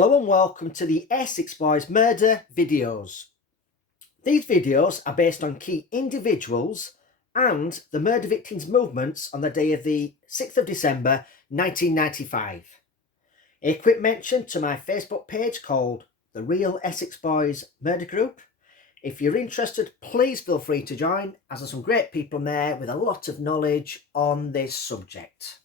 Hello and welcome to the Essex Boys Murder videos. These videos are based on key individuals and the murder victims' movements on the day of the 6th of December 1995. A quick mention to my Facebook page called The Real Essex Boys Murder Group. If you're interested, please feel free to join, as there's some great people in there with a lot of knowledge on this subject.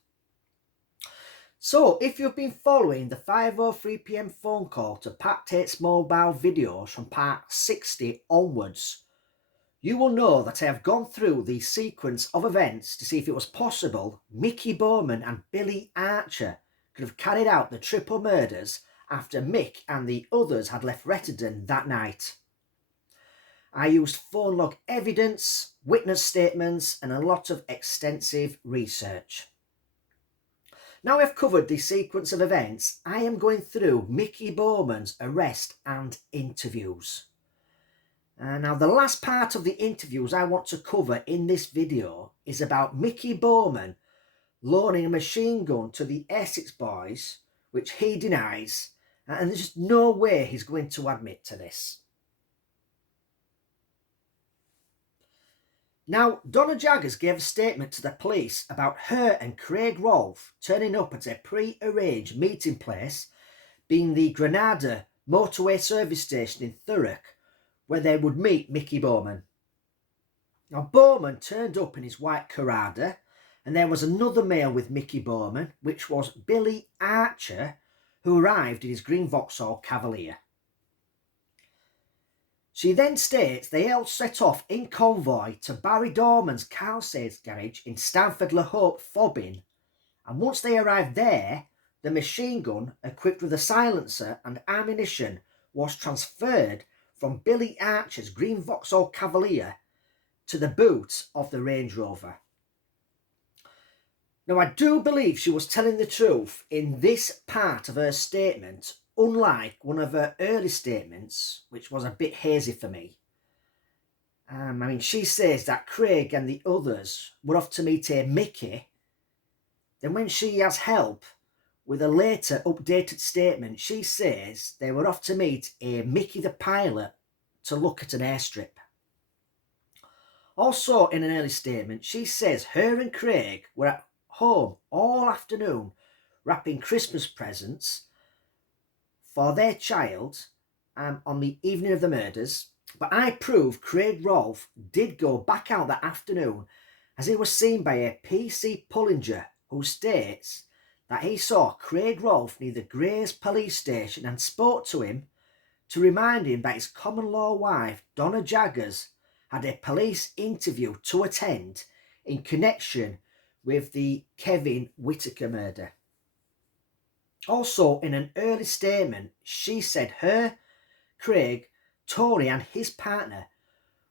So, if you've been following the 5:03 p.m. phone call to Pat Tates mobile videos from part 60 onwards, you will know that I have gone through the sequence of events to see if it was possible Mickey Bowman and Billy Archer could have carried out the triple murders after Mick and the others had left Rettendon that night. I used phone log evidence, witness statements, and a lot of extensive research. Now I've covered the sequence of events, I am going through Mickey Bowman's arrest and interviews. Now the last part of the interviews I want to cover in this video is about Mickey Bowman loaning a machine gun to the Essex Boys, which he denies, and there's just no way he's going to admit to this. Now, Donna Jaggers gave a statement to the police about her and Craig Rolfe turning up at a pre-arranged meeting place, being the Granada motorway service station in Thurrock, where they would meet Mickey Bowman. Now, Bowman turned up in his white Carrada, and there was another male with Mickey Bowman, which was Billy Archer, who arrived in his green Vauxhall Cavalier. She then states they all set off in convoy to Barry Dorman's car sales garage in Stamford-le-Hope, Fobbing, and once they arrived there, the machine gun, equipped with a silencer and ammunition, was transferred from Billy Archer's green Vauxhall Cavalier to the boot of the Range Rover. Now, I do believe she was telling the truth in this part of her statement, unlike one of her early statements, which was a bit hazy for me. She says that Craig and the others were off to meet a Mickey. Then when she has help with a later updated statement, she says they were off to meet a Mickey the pilot to look at an airstrip. Also in an early statement, she says her and Craig were at home all afternoon wrapping Christmas presents for their child on the evening of the murders, but I prove Craig Rolfe did go back out that afternoon, as he was seen by a PC Pullinger, who states that he saw Craig Rolfe near the Grays police station and spoke to him to remind him that his common law wife Donna Jaggers had a police interview to attend in connection with the Kevin Whitaker murder. Also, in an early statement, she said her, Craig, Tony and his partner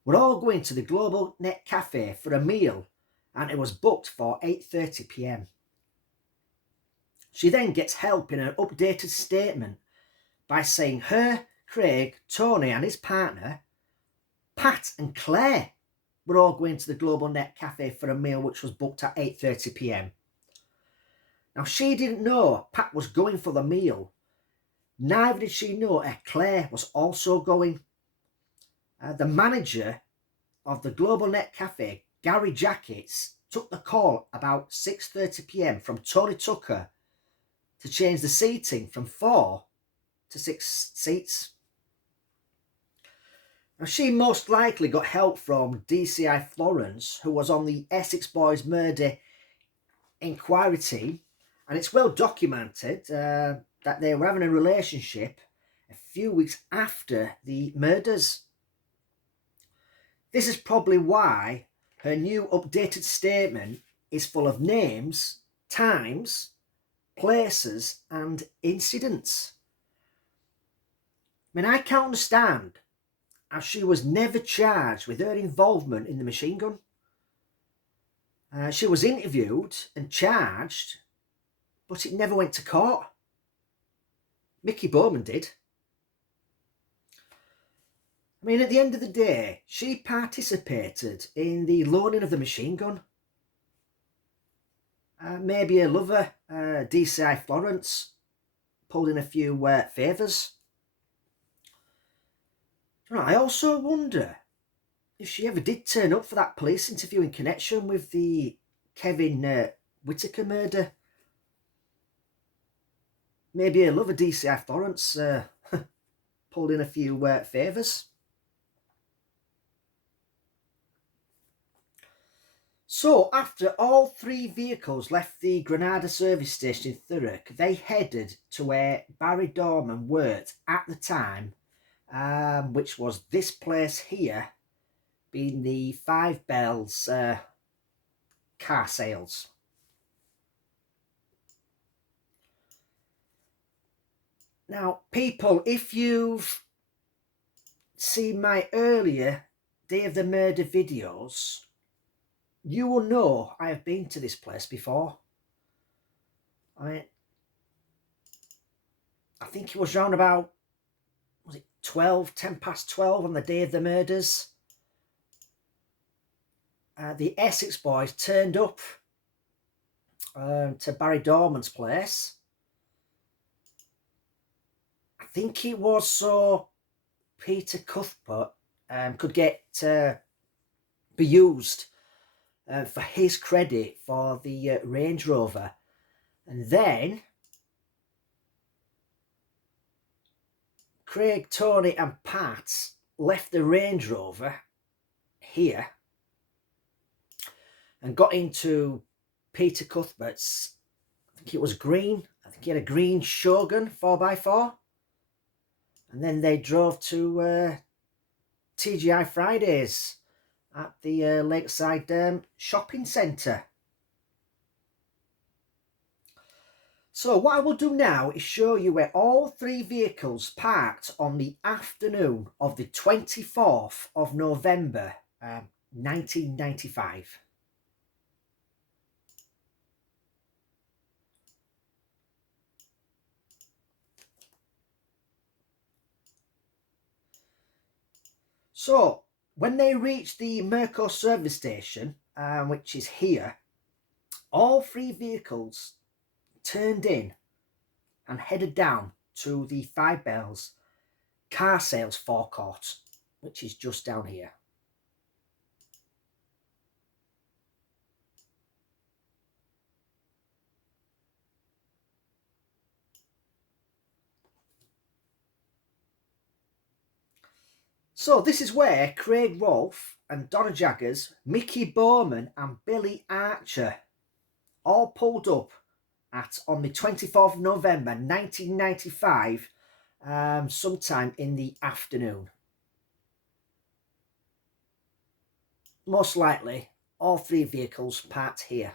were all going to the Global Net Cafe for a meal, and it was booked for 8:30 p.m. She then gets help in an updated statement by saying her, Craig, Tony and his partner, Pat and Claire, were all going to the Global Net Cafe for a meal which was booked at 8:30 p.m. Now, she didn't know Pat was going for the meal. Neither did she know Claire was also going. The manager of the Global Net Cafe, Gary Jackets, took the call about 6:30 p.m. from Tony Tucker to change the seating from 4 to 6 seats. Now, she most likely got help from DCI Florence, who was on the Essex Boys Murder Inquiry team, and it's well documented that they were having a relationship a few weeks after the murders. This is probably why her new updated statement is full of names, times, places and incidents. I can't understand how she was never charged with her involvement in the machine gun. She was interviewed and charged, but it never went to court. Mickey Bowman did. At the end of the day, she participated in the loaning of the machine gun. Maybe her lover, DCI Florence, pulled in a few favours. I also wonder if she ever did turn up for that police interview in connection with the Kevin Whitaker murder. Maybe her lover DCI Florence pulled in a few favours. So, after all three vehicles left the Granada service station in Thurrock, they headed to where Barry Dorman worked at the time, which was this place here, being the Five Bells car sales. Now, people, if you've seen my earlier Day of the Murder videos, you will know I have been to this place before. I think it was around about, was it 10 past 12 on the day of the murders? The Essex Boys turned up to Barry Dorman's place. I think it was so Peter Cuthbert could get be used for his credit for the Range Rover. And then Craig, Tony and Pat left the Range Rover here and got into Peter Cuthbert's, I think it was green, I think he had a green Shogun 4x4. And then they drove to TGI Fridays at the Lakeside shopping centre. So what I will do now is show you where all three vehicles parked on the afternoon of the 24th of November 1995. So when they reached the Mirco service station, which is here, all three vehicles turned in and headed down to the Five Bells car sales forecourt, which is just down here. So this is where Craig Rolfe and Donna Jaggers, Mickey Bowman and Billy Archer all pulled up at on the 24th of November 1995, sometime in the afternoon. Most likely, all three vehicles parked here.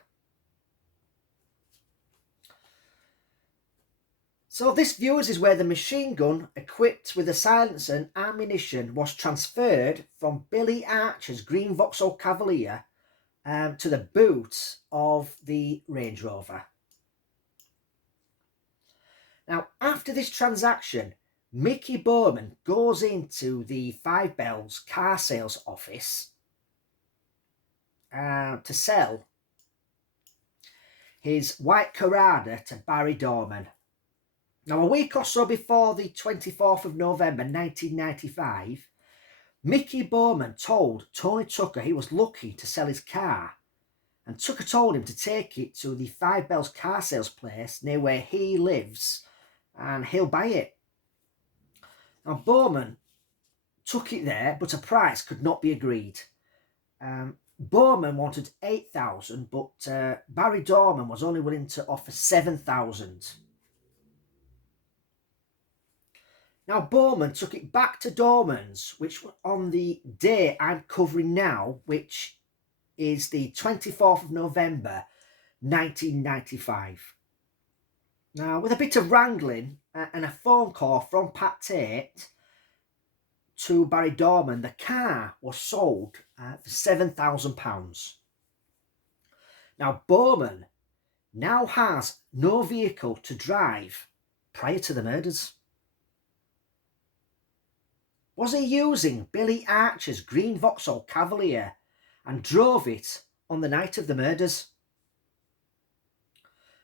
So this, viewers, is where the machine gun equipped with a silencer and ammunition was transferred from Billy Archer's green Vauxhall Cavalier to the boot of the Range Rover. Now, after this transaction, Mickey Bowman goes into the Five Bells car sales office to sell his white Corrada to Barry Dorman. Now, a week or so before the 24th of November 1995, Mickey Bowman told Tony Tucker he was lucky to sell his car, and Tucker told him to take it to the Five Bells car sales place near where he lives and he'll buy it. Now, Bowman took it there, but a price could not be agreed. Bowman wanted $8,000, but Barry Dorman was only willing to offer $7,000. Now, Bowman took it back to Dorman's, which on the day I'm covering now, which is the 24th of November 1995. Now, with a bit of wrangling and a phone call from Pat Tates to Barry Dorman, the car was sold for £7,000. Now, Bowman now has no vehicle to drive prior to the murders. Was he using Billy Archer's green Vauxhall Cavalier and drove it on the night of the murders?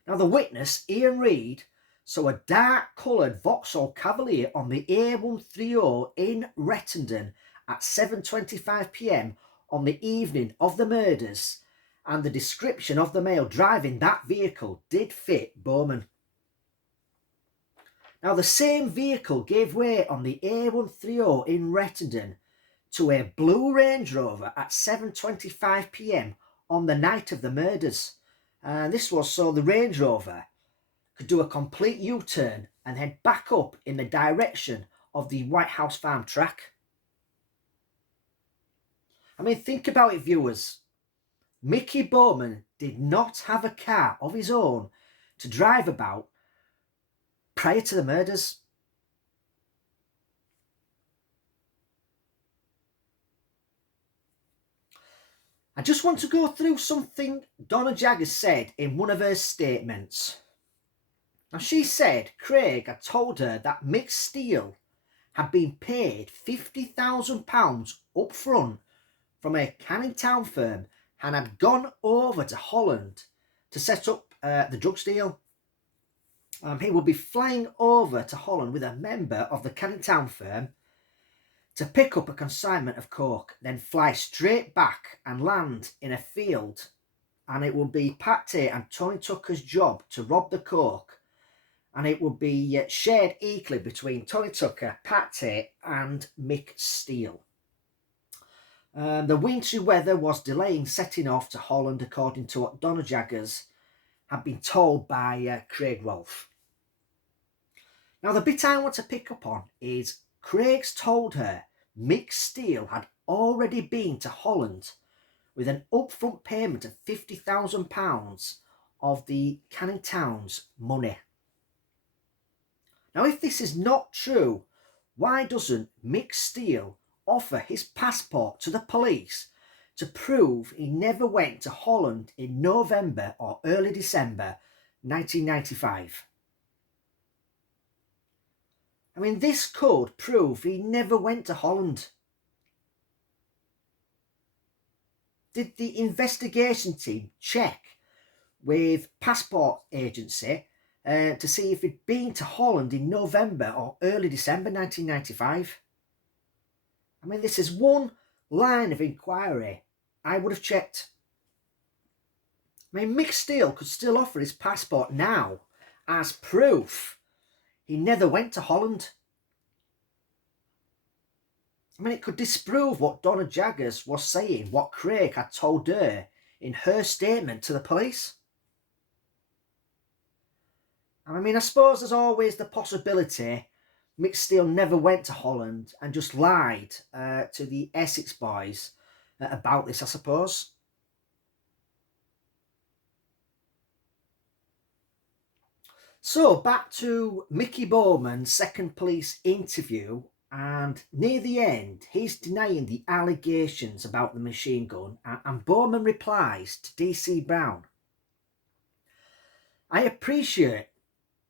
Now, the witness, Ian Reid, So a dark coloured Vauxhall Cavalier on the A130 in Rettendon at 7:25 p.m. on the evening of the murders, and the description of the male driving that vehicle did fit Bowman. Now the same vehicle gave way on the A130 in Rettendon to a blue Range Rover at 7:25 p.m. on the night of the murders. And this was so the Range Rover could do a complete U-turn and head back up in the direction of the White House Farm track. I mean, think about it, viewers. Mickey Bowman did not have a car of his own to drive about prior to the murders. I just want to go through something Donna Jaggers said in one of her statements. Now, she said Craig had told her that Mick Steele had been paid £50,000 up front from a Canning Town firm and had gone over to Holland to set up the drugs deal. He would be flying over to Holland with a member of the Canning Town firm to pick up a consignment of coke, then fly straight back and land in a field, and it would be Pat Tates and Tony Tucker's job to rob the coke, and it would be shared equally between Tony Tucker, Pat Tates and Mick Steele. The wintry weather was delaying setting off to Holland, according to what Donna Jaggers had been told by Craig Rolfe. Now, the bit I want to pick up on is Craig's told her Mick Steele had already been to Holland with an upfront payment of £50,000 of the Canning Town's money. Now, if this is not true, why doesn't Mick Steele offer his passport to the police to prove he never went to Holland in November or early December 1995? I mean, this could prove he never went to Holland. Did the investigation team check with passport agency to see if he'd been to Holland in November or early December 1995? I mean, this is one line of inquiry I would have checked. I mean, Mick Steele could still offer his passport now as proof he never went to Holland. I mean, it could disprove what Donna Jaggers was saying, what Craig had told her in her statement to the police. I mean, I suppose there's always the possibility Mick Steele never went to Holland and just lied to the Essex Boys about this, I suppose. So, back to Mickey Bowman's second police interview, and near the end, he's denying the allegations about the machine gun, and Bowman replies to DC Brown, "I appreciate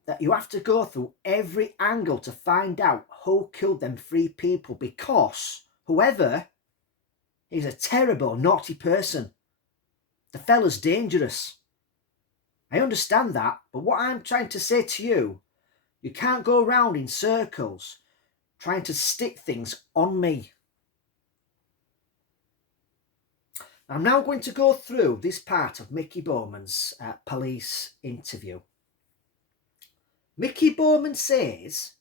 that you have to go through every angle to find out who killed them three people, because whoever is a terrible, naughty person. The fella's dangerous. I understand that, but what I'm trying to say to you, you can't go around in circles trying to stick things on me." I'm now going to go through this part of Mickey Bowman's police interview. Mickey Bowman says,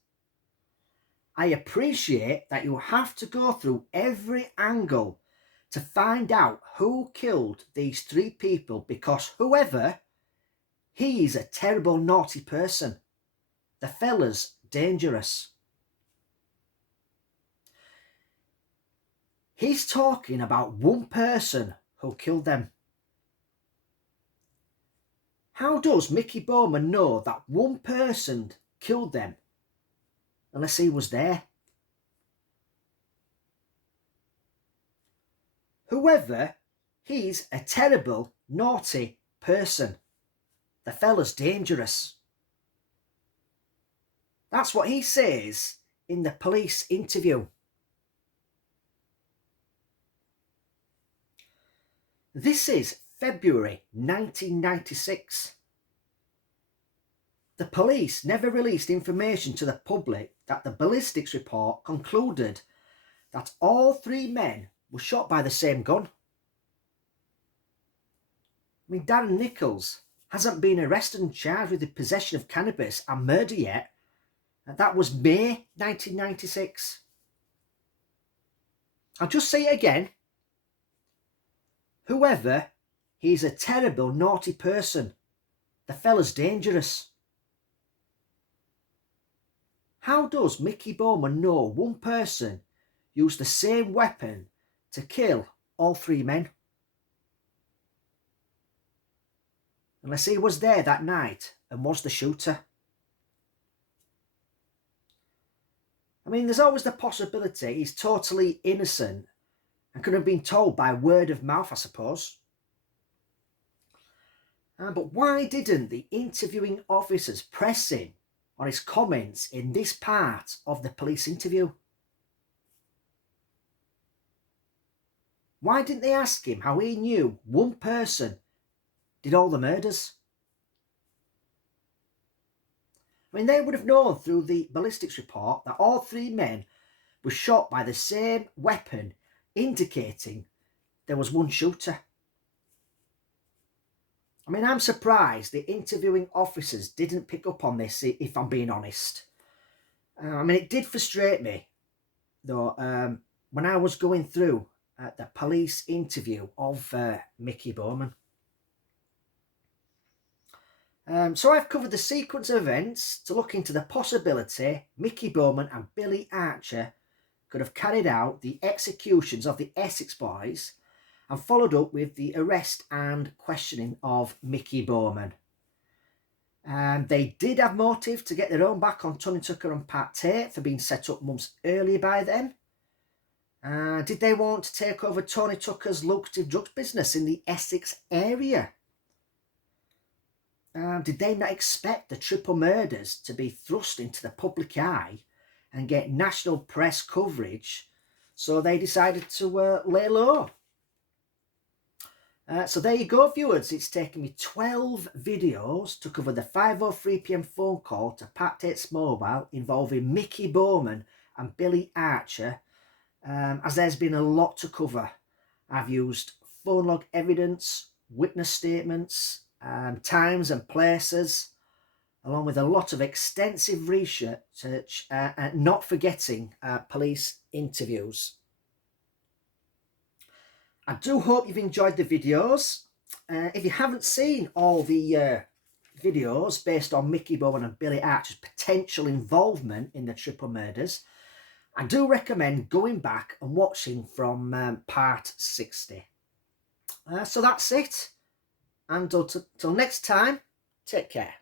"I appreciate that you have to go through every angle to find out who killed these three people, because whoever, he's a terrible, naughty person. The fella's dangerous." He's talking about one person who killed them. How does Mickey Bowman know that one person killed them unless he was there? Whoever, he's a terrible, naughty person. The fella's dangerous. That's what he says in the police interview. This is February 1996. The police never released information to the public that the ballistics report concluded that all three men were shot by the same gun. I mean, Darren Nichols hasn't been arrested and charged with the possession of cannabis and murder yet. That was May 1996. I'll just say it again. Whoever, he's a terrible, naughty person. The fella's dangerous. How does Mickey Bowman know one person used the same weapon to kill all three men? Unless he was there that night and was the shooter. I mean, there's always the possibility he's totally innocent and could have been told by word of mouth, I suppose. But why didn't the interviewing officers press him on his comments in this part of the police interview? Why didn't they ask him how he knew one person did all the murders? I mean, they would have known through the ballistics report that all three men were shot by the same weapon, indicating there was one shooter. I mean, I'm surprised the interviewing officers didn't pick up on this, if I'm being honest. I mean, it did frustrate me, though, when I was going through the police interview of Mickey Bowman. So I've covered the sequence of events to look into the possibility Mickey Bowman and Billy Archer could have carried out the executions of the Essex Boys, and followed up with the arrest and questioning of Mickey Bowman. They did have motive to get their own back on Tony Tucker and Pat Tates for being set up months earlier by them. Did they want to take over Tony Tucker's lucrative drugs business in the Essex area? Did they not expect the triple murders to be thrust into the public eye and get national press coverage, so they decided to lay low? So there you go, viewers. It's taken me 12 videos to cover the 5:03 p.m. phone call to Pat Tates mobile involving Mickey Bowman and Billy Archer, as there's been a lot to cover. I've used phone log evidence, witness statements, times and places, along with a lot of extensive research, and not forgetting police interviews. I do hope you've enjoyed the videos. If you haven't seen all the videos based on Mickey Bowman and Billy Archer's potential involvement in the triple murders, I do recommend going back and watching from part 60. So that's it. And till next time, take care.